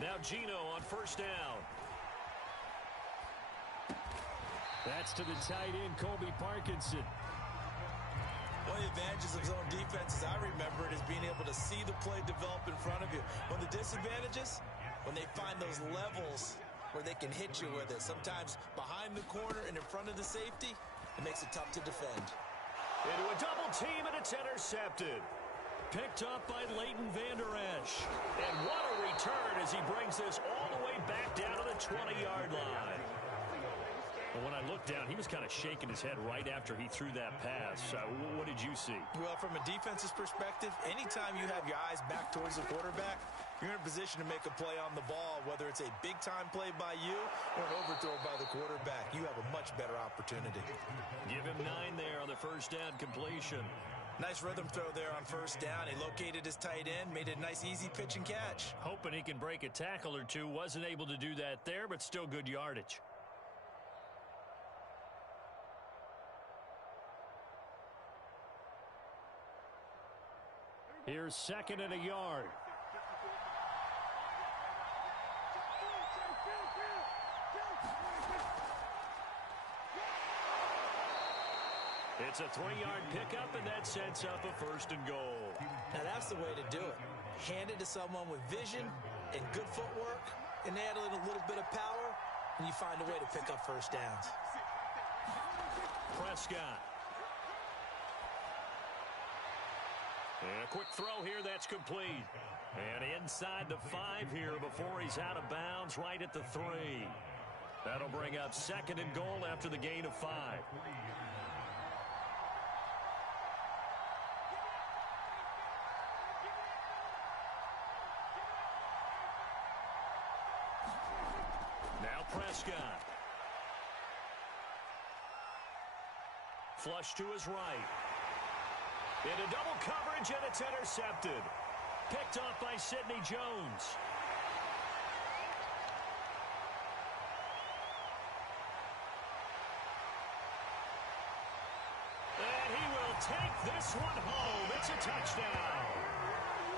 Now Gino on first down. That's to the tight end, Colby Parkinson. One of the advantages of zone defenses, I remember it, is being able to see the play develop in front of you. One of the disadvantages, when they find those levels where they can hit you with it. Sometimes behind the corner and in front of the safety, it makes it tough to defend. Into a double team, and it's intercepted. Picked up by Leighton Vander Esch. And what a return as he brings this all the way back down to the 20-yard line. Well, when I looked down, he was kind of shaking his head right after he threw that pass. What did you see? Well, from a defense's perspective, anytime you have your eyes back towards the quarterback, you're in a position to make a play on the ball, whether it's a big-time play by you or an overthrow by the quarterback. You have a much better opportunity. Give him 9 there on the first down completion. Nice rhythm throw there on first down. He located his tight end, made it a nice, easy pitch and catch. Hoping he can break a tackle or two. Wasn't able to do that there, but still good yardage. Here's second and a yard. It's a 3-yard pickup, and that sets up a first and goal. Now that's the way to do it. Hand it to someone with vision and good footwork, and add a little bit of power, and you find a way to pick up first downs. Prescott. And a quick throw here, that's complete. And inside the 5 here before he's out of bounds, right at the 3. That'll bring up second and goal after the gain of 5. Now Prescott. Flush to his right. Into double coverage, and it's intercepted. Picked off by Sidney Jones. And he will take this one home. It's a touchdown.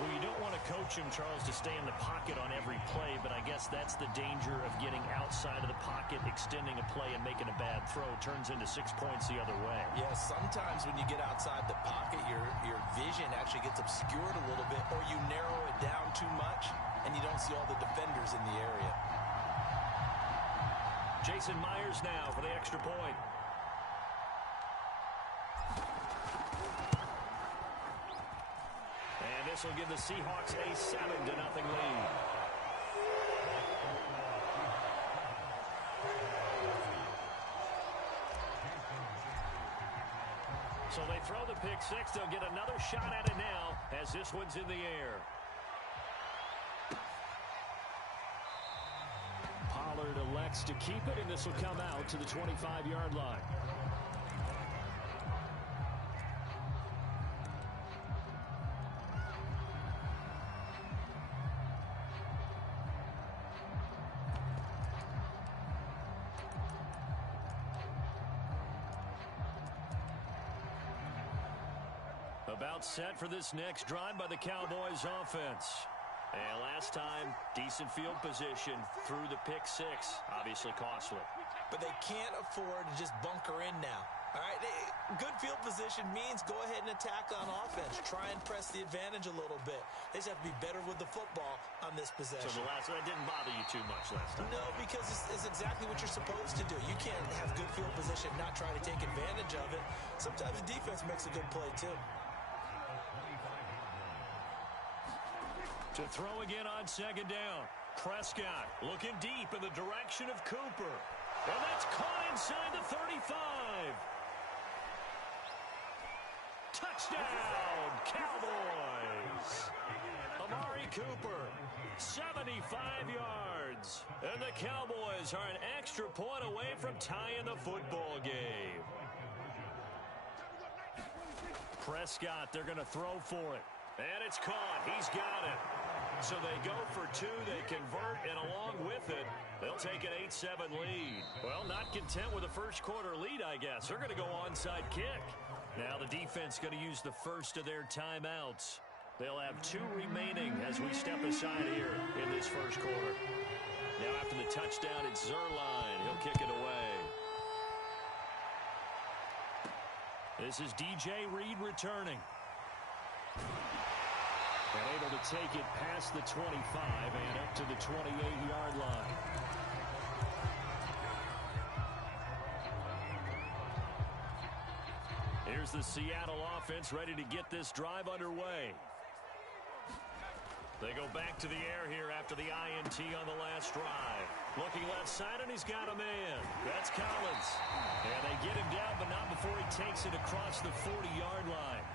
Well, you don't want to coach him, Charles, to stay in the pocket on every play, but I guess that's the danger of getting outside of the pocket, extending a play, and making a bad throw. Turns into 6 points the other way. Yeah, sometimes when you get outside the pocket, your vision actually gets obscured a little bit, or you narrow it down too much, and you don't see all the defenders in the area. Jason Myers now for the extra point. And this will give the Seahawks a 7-0 lead. So they throw the pick six. They'll get another shot at it now as this one's in the air. Pollard elects to keep it, and this will come out to the 25-yard line. About set for this next drive by the Cowboys offense. And last time, decent field position through the pick six. Obviously costly. But they can't afford to just bunker in now. All right, good field position means go ahead and attack on offense. Try and press the advantage a little bit. They just have to be better with the football on this possession. So that didn't bother you too much last time? No, because it's exactly what you're supposed to do. You can't have good field position and not try to take advantage of it. Sometimes the defense makes a good play, too. To throw again on second down. Prescott looking deep in the direction of Cooper. And that's caught inside the 35. Touchdown, Cowboys. Amari Cooper, 75 yards. And the Cowboys are an extra point away from tying the football game. Prescott, they're going to throw for it. And it's caught. He's got it. So they go for two. They convert, and along with it, they'll take an 8-7 lead. Well, not content with a first quarter lead, I guess. They're going to go onside kick. Now the defense going to use the first of their timeouts. They'll have 2 remaining as we step aside here in this first quarter. Now after the touchdown, it's Zerline. He'll kick it away. This is DJ Reed returning. And able to take it past the 25 and up to the 28-yard line. Here's the Seattle offense ready to get this drive underway. They go back to the air here after the INT on the last drive. Looking left side, and he's got a man. That's Collins. And they get him down, but not before he takes it across the 40-yard line.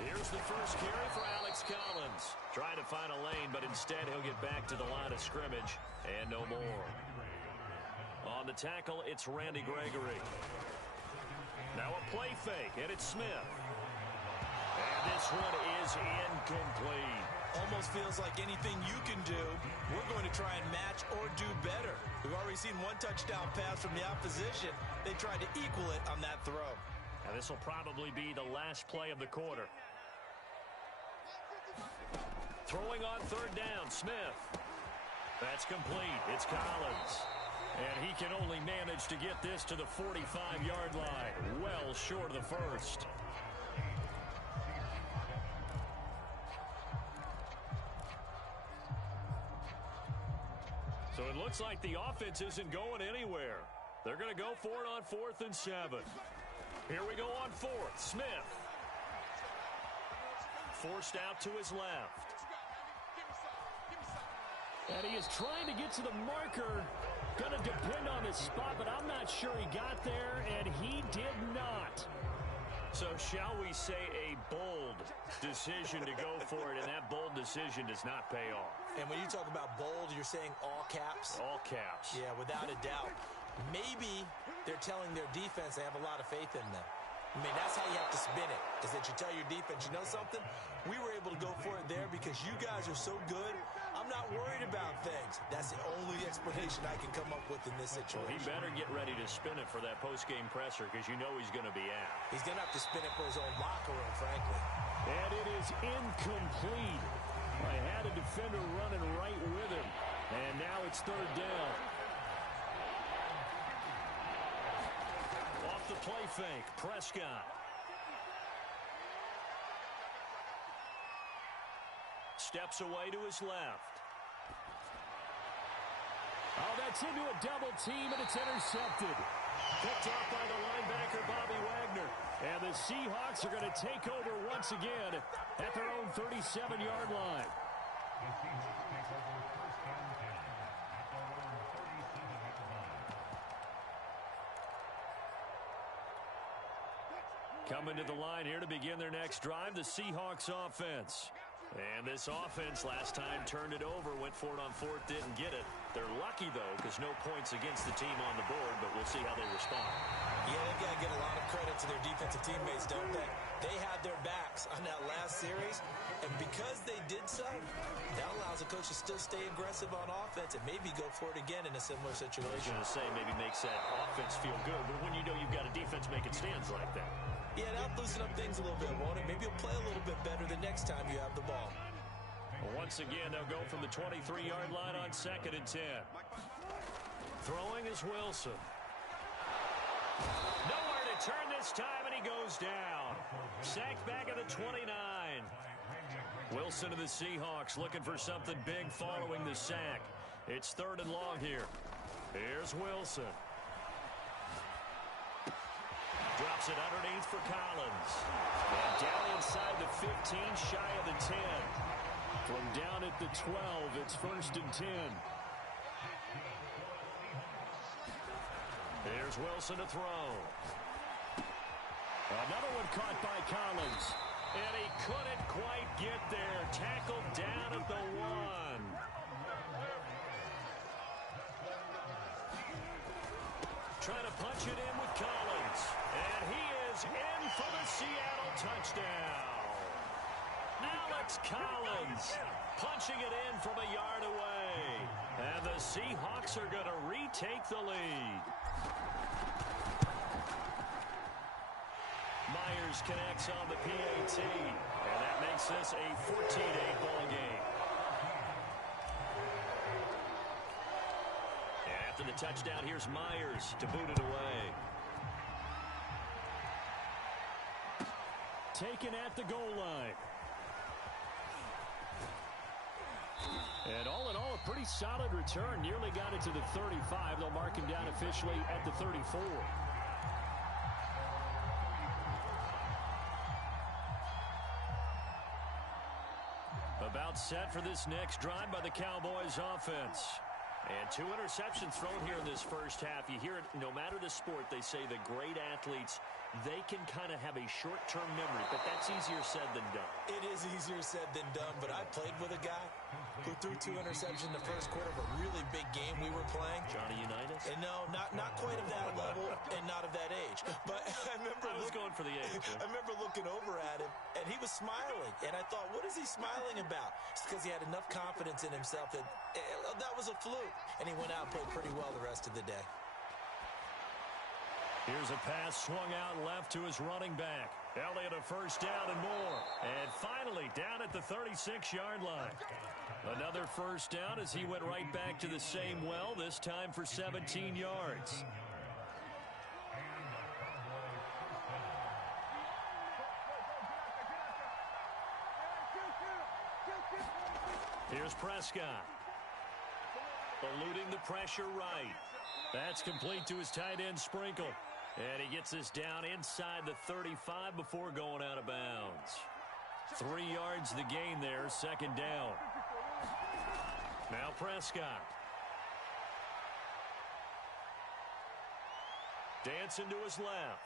Here's the first carry for Alex Collins. Trying to find a lane, but instead he'll get back to the line of scrimmage. And no more. On the tackle, it's Randy Gregory. Now a play fake, and it's Smith. And this one is incomplete. Almost feels like anything you can do, we're going to try and match or do better. We've already seen one touchdown pass from the opposition. They tried to equal it on that throw. Now this will probably be the last play of the quarter. Throwing on third down, Smith. That's complete. It's Collins. And he can only manage to get this to the 45-yard line. Well short of the first. So it looks like the offense isn't going anywhere. They're going to go for it on 4th and 7. Here we go on 4th. Smith. Forced out to his left. And he is trying to get to the marker. Going to depend on his spot, but I'm not sure he got there, and he did not. So shall we say a bold decision to go for it, and that bold decision does not pay off. And when you talk about bold, you're saying all caps? All caps. Yeah, without a doubt. Maybe they're telling their defense they have a lot of faith in them. I mean, that's how you have to spin it, is that you tell your defense, you know something? We were able to go for it there because you guys are so good. I'm not worried about things. That's the only explanation I can come up with in this situation. Well, he better get ready to spin it for that post-game presser because you know he's going to be out. He's going to have to spin it for his own locker room, frankly. And it is incomplete. I had a defender running right with him. And now it's third down. Off the play fake, Prescott. Steps away to his left. Oh, that's into a double team, and it's intercepted. Picked off by the linebacker, Bobby Wagner. And the Seahawks are going to take over once again at their own 37-yard line. Coming to the line here to begin their next drive, the Seahawks offense. And this offense last time turned it over, went for it on 4th, didn't get it. They're lucky, though, because no points against the team on the board, but we'll see how they respond. Yeah, they've got to get a lot of credit to their defensive teammates, don't they? They had their backs on that last series, and because they did so, that allows the coach to still stay aggressive on offense and maybe go for it again in a similar situation. I was going to say, maybe makes that offense feel good, but when you know you've got a defense making stands like that. Yeah, that'll loosen up things a little bit, won't it? Maybe you'll play a little bit better the next time you have the ball. Well, once again, they'll go from the 23-yard line on 2nd and 10. Throwing is Wilson. Nowhere to turn this time, and he goes down. Sacked back at the 29. Wilson to the Seahawks looking for something big following the sack. It's 3rd and long here. Here's Wilson. Drops it underneath for Collins. And down inside the 15, shy of the 10. From down at the 12, it's 1st and 10. Here's Wilson to throw. Another one caught by Collins. And he couldn't quite get there. Tackled down at the 1. Trying to punch it in with Collins. And he is in for the Seattle touchdown. Alex Collins punching it in from a yard away. And the Seahawks are going to retake the lead. Myers connects on the PAT, and that makes this a 14-8 ball game. And after the touchdown, here's Myers to boot it away. Taken at the goal line. And all in all, a pretty solid return. Nearly got it to the 35. They'll mark him down officially at the 34. About set for this next drive by the Cowboys offense. And 2 interceptions thrown here in this first half. You hear it, no matter the sport, they say the great athletes, they can kind of have a short-term memory, but that's easier said than done. It is easier said than done, but I played with a guy who threw 2 interceptions in the first quarter of a really big game we were playing. Johnny Unitas? And no, not quite of that level and not of that age. But I was going for the age. I remember looking over at him, and he was smiling. And I thought, what is he smiling about? It's because he had enough confidence in himself that that was a fluke. And he went out and played pretty well the rest of the day. Here's a pass swung out left to his running back. Elliott a first down and more. And finally down at the 36-yard line. Another first down as he went right back to the same well, this time for 17 yards. Here's Prescott. Eluding the pressure right. That's complete to his tight end Sprinkle. And he gets this down inside the 35 before going out of bounds. 3 yards the gain there, second down. Now Prescott. Dancing to his left.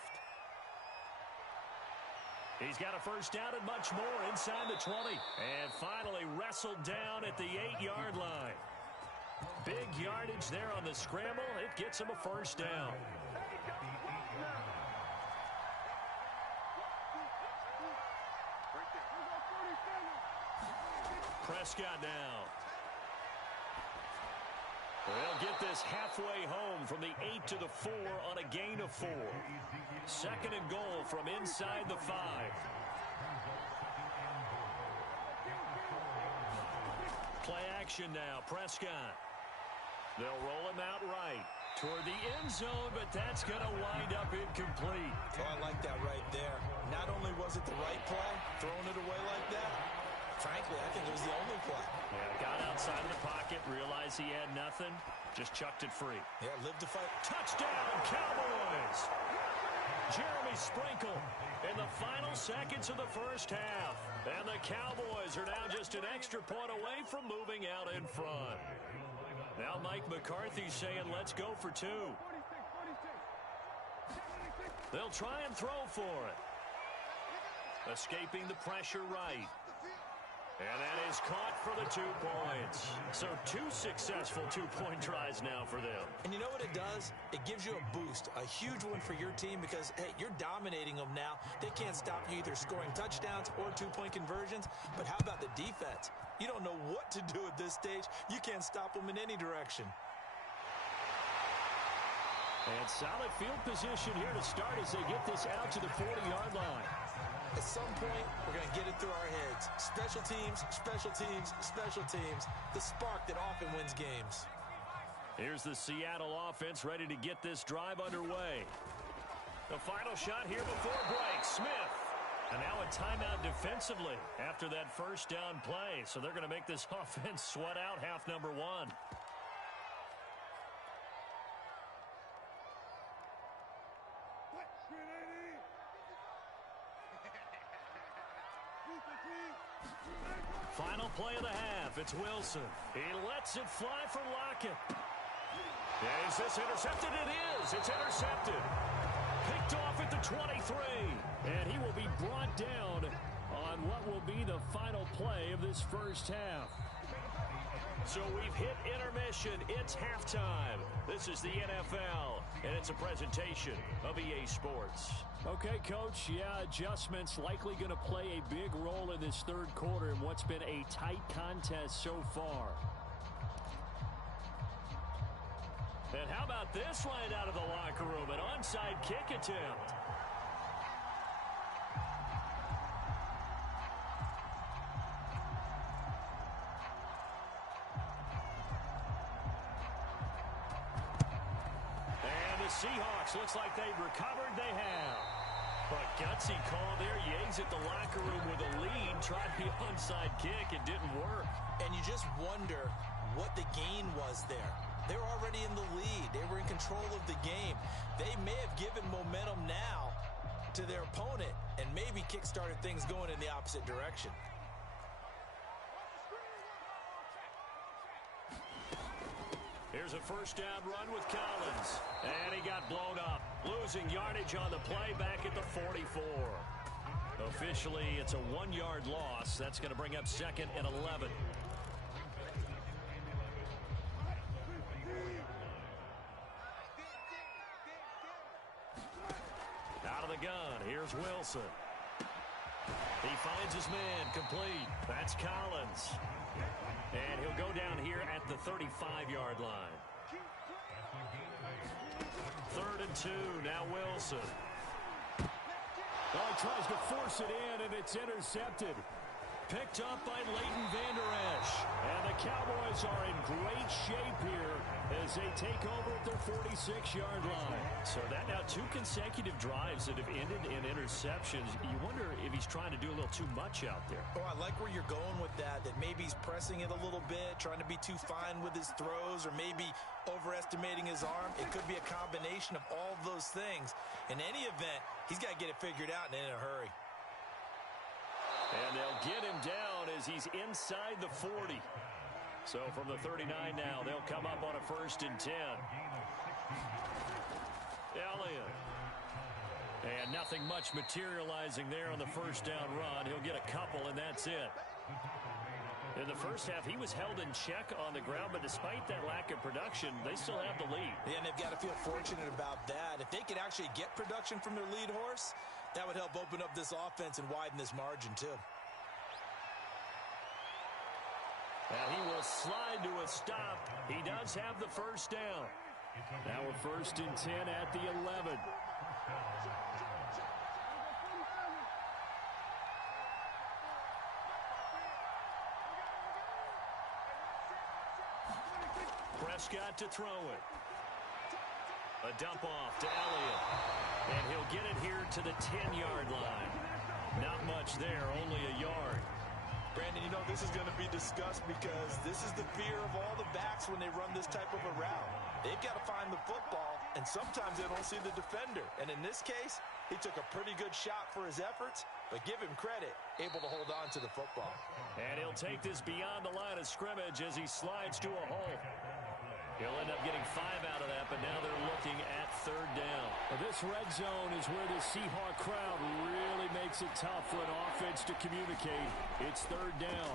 He's got a first down and much more inside the 20. And finally wrestled down at the 8-yard line. Big yardage there on the scramble. It gets him a first down. Prescott now. They'll get this halfway home from the 8 to the 4 on a gain of 4. Second and goal from inside the 5. Play action now. Prescott. They'll roll him out right toward the end zone, but that's going to wind up incomplete. Oh, I like that right there. Not only was it the right play, throwing it away like that, frankly, I think it was the only play. Yeah, got outside of the pocket, realized he had nothing, just chucked it free. Yeah, lived to fight. Touchdown, Cowboys! Jeremy Sprinkle in the final seconds of the first half. And the Cowboys are now just an extra point away from moving out in front. Now Mike McCarthy saying, let's go for 2. They'll try and throw for it. Escaping the pressure right. And that is caught for the 2 points. So 2 successful 2-point tries now for them. And you know what it does? It gives you a boost, a huge one for your team because, hey, you're dominating them now. They can't stop you either scoring touchdowns or 2-point conversions. But how about the defense? You don't know what to do at this stage. You can't stop them in any direction. And solid field position here to start as they get this out to the 40-yard line. At some point, we're going to get it through our heads. Special teams, special teams, special teams. The spark that often wins games. Here's the Seattle offense ready to get this drive underway. The final shot here before break. Smith. And now a timeout defensively after that first down play. So they're going to make this offense sweat out half number 1. Final play of the half. It's Wilson. He lets it fly for Lockett. Is this intercepted? It is. It's intercepted. Picked off at the 23. And he will be brought down on what will be the final play of this first half. So we've hit intermission. It's halftime. This is the NFL, and it's a presentation of EA Sports. Okay, Coach, yeah, adjustments likely going to play a big role in this third quarter in what's been a tight contest so far. And how about this right out of the locker room, an onside kick attempt. the Seahawks. Looks like they've recovered. They have. But gutsy call there. You exit the locker room with a lead. Tried the onside kick. It didn't work. And you just wonder what the gain was there. They were already in the lead. They were in control of the game. They may have given momentum now to their opponent and maybe kick-started things going in the opposite direction. Here's a first down run with Collins. And he got blown up. Losing yardage on the play back at the 44. Officially, it's a 1-yard loss. That's going to bring up 2nd and 11. Out of the gun, here's Wilson. He finds his man, complete. That's Collins. And he'll go down here at the 35-yard line. 3rd and 2, now Wilson. Oh, he tries to force it in, and it's intercepted. Picked up by Leighton Vander Esch. And the Cowboys are in great shape here as they take over at their 46-yard line. So that now 2 consecutive drives that have ended in interceptions. You wonder if he's trying to do a little too much out there. Oh, I like where you're going with that maybe he's pressing it a little bit, trying to be too fine with his throws, or maybe overestimating his arm. It could be a combination of all of those things. In any event, he's got to get it figured out and in a hurry. And they'll get him down as he's inside the 40. So from the 39 now, they'll come up on a 1st and 10. Elliott. And nothing much materializing there on the first down run. He'll get a couple, and that's it. In the first half, he was held in check on the ground, but despite that lack of production, they still have the lead. Yeah, and they've got to feel fortunate about that. If they could actually get production from their lead horse, that would help open up this offense and widen this margin, too. And he will slide to a stop. He does have the first down. Now we're 1st and 10 at the 11. Prescott to throw it. A dump off to Elliott. And he'll get it here to the 10-yard line. Not much there, only a yard. Brandon, you know, this is going to be discussed because this is the fear of all the backs when they run this type of a route. They've got to find the football, and sometimes they don't see the defender. And in this case, he took a pretty good shot for his efforts, but give him credit, able to hold on to the football. And he'll take this beyond the line of scrimmage as he slides to a hole. He'll end up getting 5 out of that, but now they're looking at 3rd down. Well, this red zone is where the Seahawk crowd really makes it tough for an offense to communicate. It's 3rd down.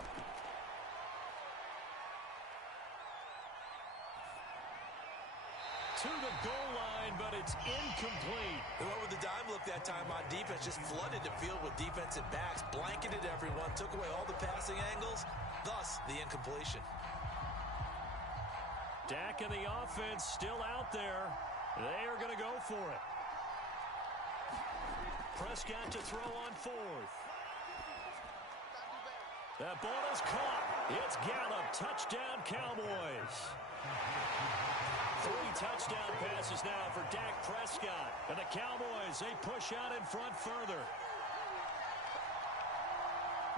To the goal line, but it's incomplete. They went with the dime look that time on defense, just flooded the field with defensive backs, blanketed everyone, took away all the passing angles, thus the incompletion. Dak and the offense still out there. They are going to go for it. Prescott to throw on 4th. That ball is caught. It's Gallup. Touchdown, Cowboys. 3 touchdown passes now for Dak Prescott. And the Cowboys, they push out in front further.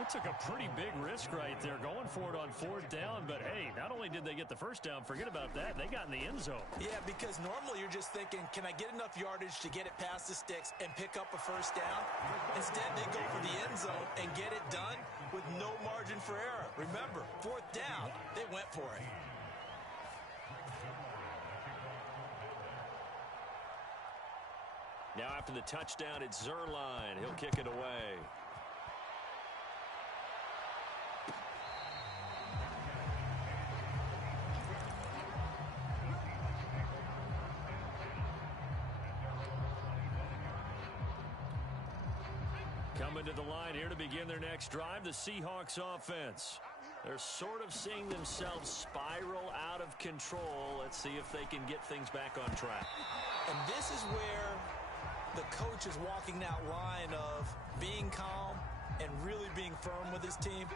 It took a pretty big risk right there going for it on 4th down. But, hey, not only did they get the first down, forget about that, they got in the end zone. Yeah, because normally you're just thinking, can I get enough yardage to get it past the sticks and pick up a first down? Instead, they go for the end zone and get it done with no margin for error. Remember, 4th down, they went for it. Now after the touchdown, it's Zuerlein. He'll kick it away. Coming to the line here to begin their next drive, the Seahawks offense. They're sort of seeing themselves spiral out of control. Let's see if they can get things back on track. And this is where the coach is walking that line of being calm and really being firm with his team.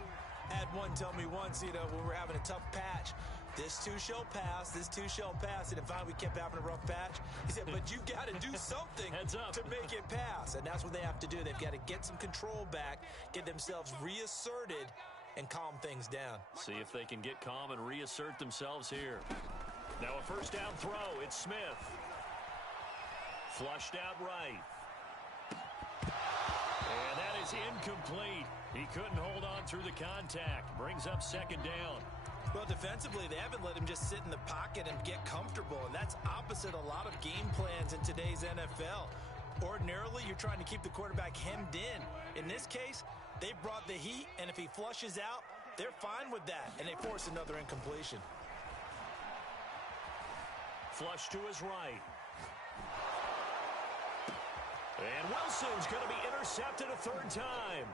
I had one tell me once, when we're having a tough patch, This too shall pass. This too shall pass. And finally, we kept having a rough patch. He said, but you got to do something to make it pass. And that's what they have to do. They've got to get some control back, get themselves reasserted, and calm things down. See if they can get calm and reassert themselves here. Now a first down throw. It's Smith. Flushed out right. And that is incomplete. He couldn't hold on through the contact. Brings up second down. Well, defensively, they haven't let him just sit in the pocket and get comfortable, and that's opposite a lot of game plans in today's NFL. Ordinarily, you're trying to keep the quarterback hemmed in. In this case, they brought the heat, and if he flushes out, they're fine with that, and they force another incompletion. Flush to his right. And Wilson's going to be intercepted a third time.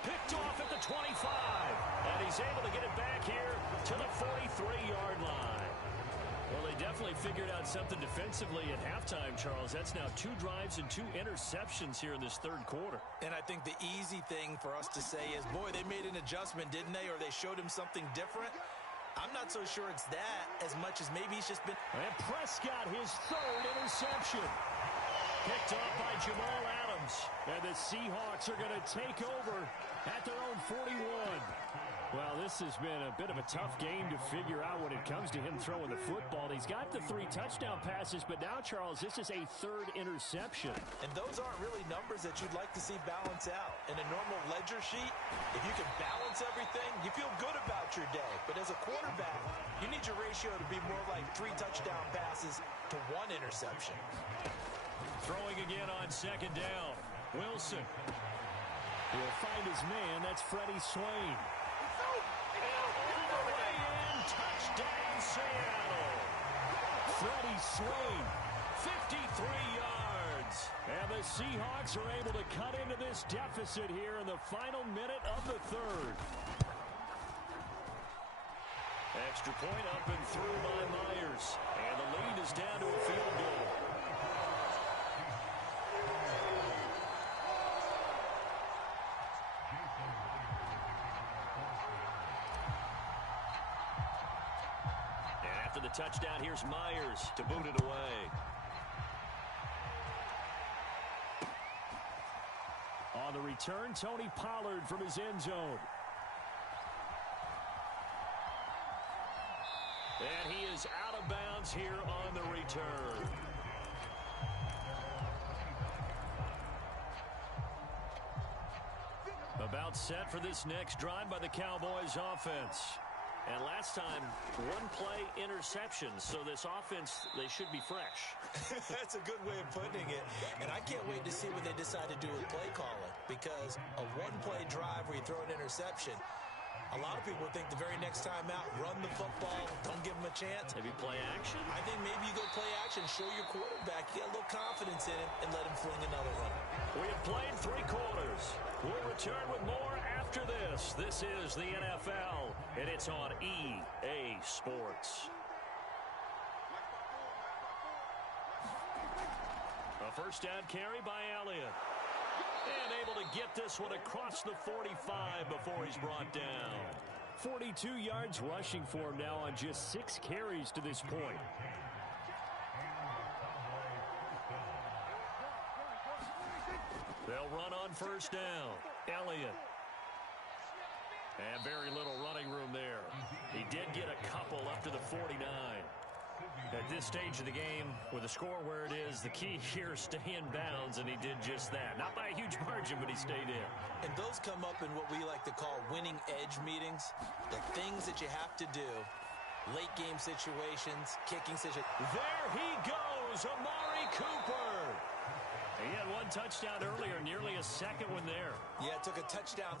Picked off at the 25. And he's able to get it back here to the 43-yard line. Well, they definitely figured out something defensively at halftime, Charles. That's now 2 drives and 2 interceptions here in this third quarter. And I think the easy thing for us to say is, boy, they made an adjustment, didn't they? Or they showed him something different. I'm not so sure it's that as much as maybe he's just been... And Prescott, his third interception. Picked off by Jamal Adams. And the Seahawks are going to take over at their own 41. Well, this has been a bit of a tough game to figure out when it comes to him throwing the football. He's got the 3 touchdown passes, but now, Charles, this is a third interception. And those aren't really numbers that you'd like to see balance out. In a normal ledger sheet, if you can balance everything, you feel good about your day. But as a quarterback, you need your ratio to be more like 3 touchdown passes to 1 interception. Throwing again on second down. Wilson. He'll find his man. That's Freddie Swain. And all the way in. Touchdown, Seattle. Freddie Swain, 53 yards. And the Seahawks are able to cut into this deficit here in the final minute of the third. Extra point up and through by Myers. And the lead is down to a field goal. The touchdown, here's Myers to boot it away. On the return, Tony Pollard from his end zone. And he is out of bounds here on the return. About set for this next drive by the Cowboys offense. And last time, 1-play interception. So this offense, they should be fresh. That's a good way of putting it. And I can't wait to see what they decide to do with play calling. Because a 1-play drive where you throw an interception, a lot of people think the very next time out, run the football, don't give them a chance. Maybe play action? I think maybe you go play action, show your quarterback, you got a little confidence in him, and let him fling another one. We have played 3 quarters. We'll return with more after this. This is the NFL, and it's on EA Sports. A first down carry by Elliott. And able to get this one across the 45 before he's brought down. 42 yards rushing for him now on just 6 carries to this point. They'll run on first down. Elliott. And very little running room there. He did get a couple up to the 49. At this stage of the game, with the score where it is, the key here is stay in bounds, and he did just that. Not by a huge margin, but he stayed in. And those come up in what we like to call winning edge meetings. The things that you have to do. Late game situations, kicking situations. There he goes, Amari Cooper. He had 1 touchdown earlier, nearly a second one there. Yeah, it took a touchdown.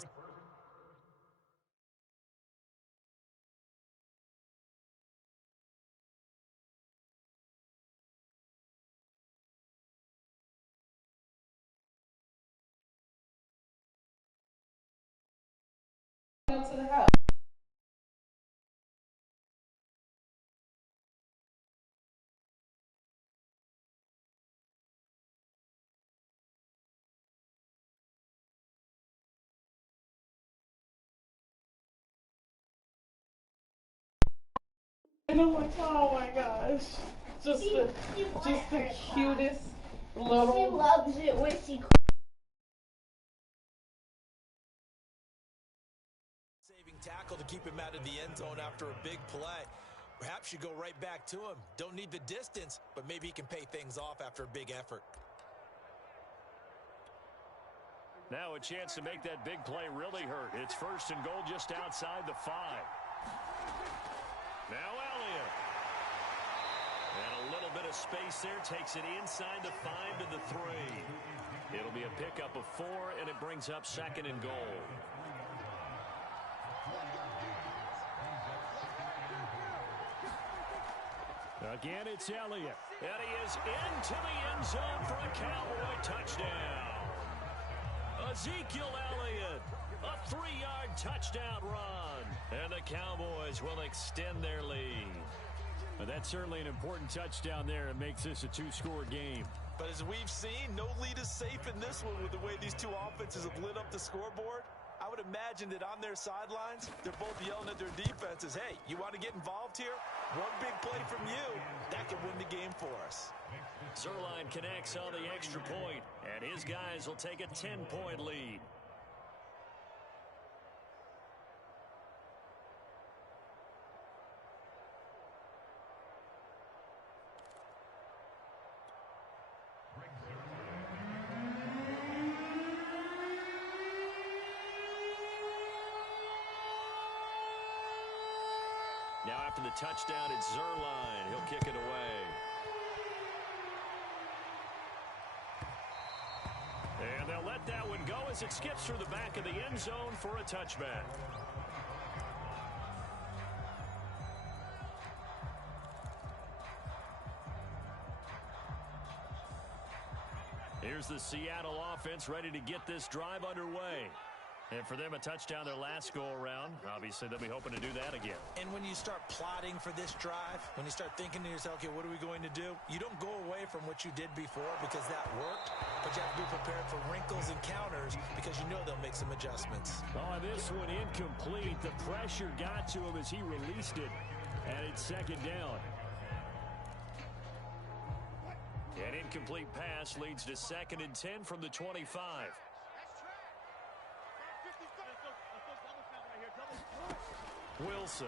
To the house. And I'm like, oh my gosh. Just the cutest little. She loves it when she. Saving tackle to keep him out of the end zone after a big play. Perhaps you go right back to him. Don't need the distance, but maybe he can pay things off after a big effort. Now a chance to make that big play really hurt. It's 1st and goal just outside the 5. Now Elliott. And a little bit of space there. Takes it inside the 5 to the 3. It'll be a pickup of 4, and it brings up 2nd and goal. Again, it's Elliott. And he is into the end zone for a Cowboy touchdown. Ezekiel Elliott, a 3-yard touchdown run. And the Cowboys will extend their lead. But that's certainly an important touchdown there. It makes this a 2-score game. But as we've seen, no lead is safe in this one with the way these two offenses have lit up the scoreboard. I would imagine that on their sidelines, they're both yelling at their defenses, hey, you want to get involved here? One big play from you, that could win the game for us. Zerline connects on the extra point, and his guys will take a 10-point lead. Now after the touchdown, it's Zerline. He'll kick it away. And they'll let that one go as it skips through the back of the end zone for a touchback. Here's the Seattle offense ready to get this drive underway. And for them, a touchdown their last go-around. Obviously, they'll be hoping to do that again. And when you start plotting for this drive, when you start thinking to yourself, okay, what are we going to do? You don't go away from what you did before because that worked, but you have to be prepared for wrinkles and counters because you know they'll make some adjustments. Oh, this one incomplete. The pressure got to him as he released it, and it's 2nd down. An incomplete pass leads to 2nd and 10 from the 25. Wilson.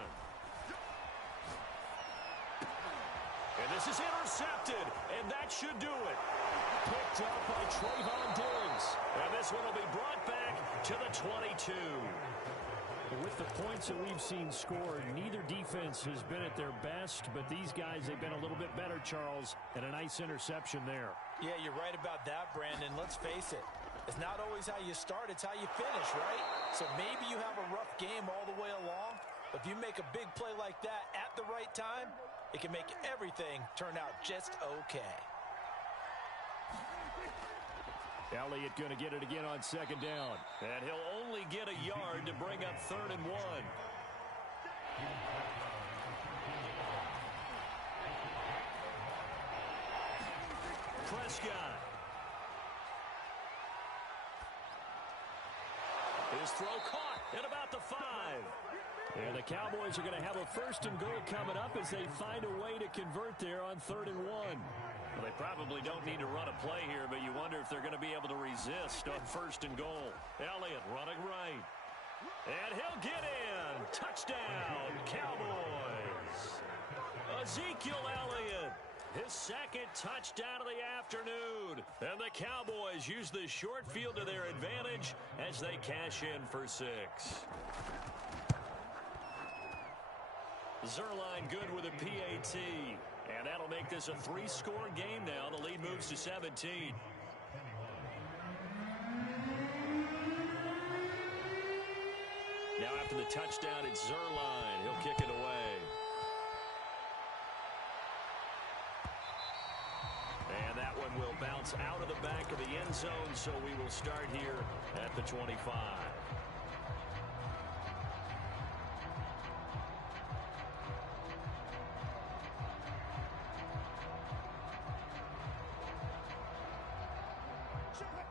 And this is intercepted, and that should do it. Picked up by Trayvon Diggs. And this one will be brought back to the 22. With the points that we've seen scored, neither defense has been at their best, but these guys, they've been a little bit better, Charles, and a nice interception there. Yeah, you're right about that, Brandon. Let's face it. It's not always how you start, it's how you finish, right? So maybe you have a rough game all the way along, but if you make a big play like that at the right time, it can make everything turn out just okay. Elliott going to get it again on 2nd down. And he'll only get a yard to bring up 3rd and 1. Prescott. His throw caught at about the 5. And the Cowboys are going to have a 1st and goal coming up as they find a way to convert there on 3rd and 1. Well, they probably don't need to run a play here, but you wonder if they're going to be able to resist on 1st and goal. Elliott running right. And he'll get in. Touchdown, Cowboys. Ezekiel Elliott. His 2nd touchdown of the afternoon. And the Cowboys use the short field to their advantage as they cash in for 6. Zerline good with a PAT. And that'll make this a 3-score game now. The lead moves to 17. Now after the touchdown, it's Zerline. He'll kick it away. And that one will bounce out of the back of the end zone, so we will start here at the 25.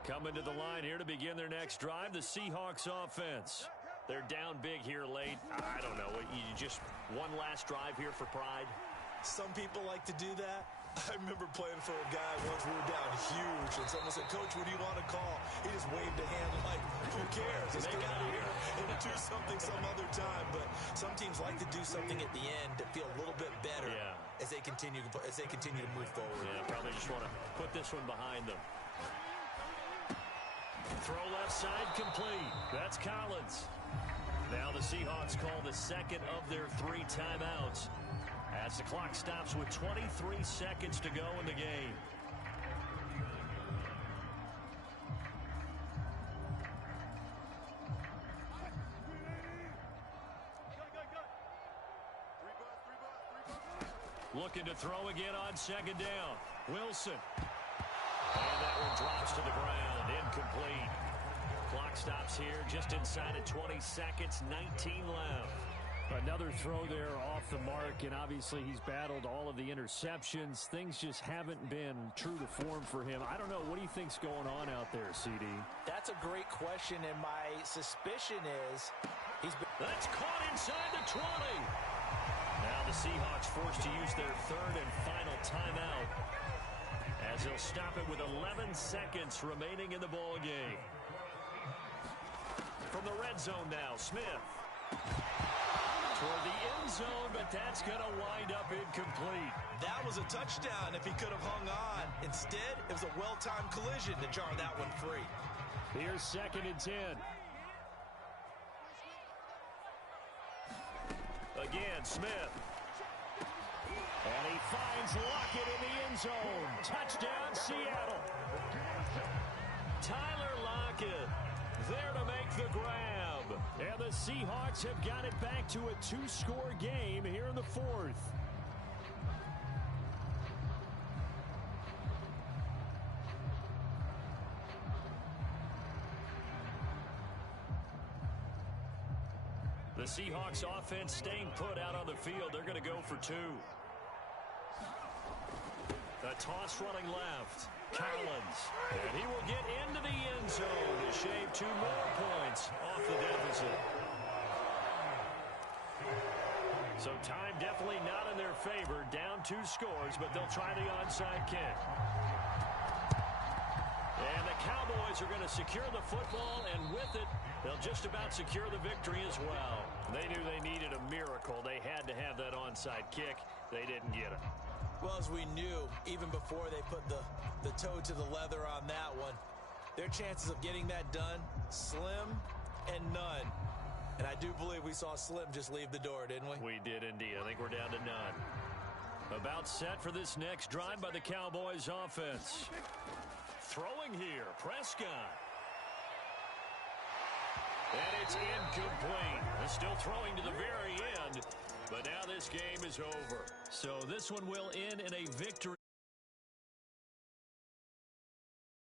Coming to the line here to begin their next drive, the Seahawks offense. They're down big here late. I don't know. You just one last drive here for pride? Some people like to do that. I remember playing for a guy once. We were down huge, and someone said, "Coach, what do you want to call?" He just waved a hand like, "Who cares? Let's get out of here and do something some other time." But some teams like to do something at the end to feel a little bit better as they continue to move forward. Yeah, probably just want to put this one behind them. Throw left side complete. That's Collins. Now the Seahawks call the second of their 3 timeouts as the clock stops with 23 seconds to go in the game. Looking to throw again on second down. Wilson. And that one drops to the ground. Incomplete. Clock stops here just inside of 20 seconds. 19 left. Another throw there off the mark, and obviously he's battled all of the interceptions. Things just haven't been true to form for him. I don't know. What do you think's going on out there, CD? That's a great question, and my suspicion is he's been... That's caught inside the 20. Now the Seahawks forced to use their third and final timeout as they'll stop it with 11 seconds remaining in the ball game. From the red zone now, Smith. Toward the end zone, but that's going to wind up incomplete. That was a touchdown if he could have hung on. Instead, it was a well-timed collision to jar that one free. Here's 2nd and 10. Again, Smith. And he finds Lockett in the end zone. Touchdown, Seattle. Tyler Lockett there to make the grab. And the Seahawks have got it back to a 2-score game here in the 4th. The Seahawks offense staying put out on the field. They're going to go for 2. The toss running left. Collins. And he will get into the end zone to shave 2 more points off the deficit. So time definitely not in their favor. Down 2 scores, but they'll try the onside kick. And the Cowboys are going to secure the football, and with it, they'll just about secure the victory as well. They knew they needed a miracle. They had to have that onside kick. They didn't get it. Well, as we knew, even before they put the toe to the leather on that one, their chances of getting that done, slim and none. And I do believe we saw Slim just leave the door, didn't we? We did indeed. I think we're down to none. About set for this next drive by the Cowboys offense. Throwing here, Prescott. And it's incomplete. They're still throwing to the very end, but now this game is over. So this one will end in a victory.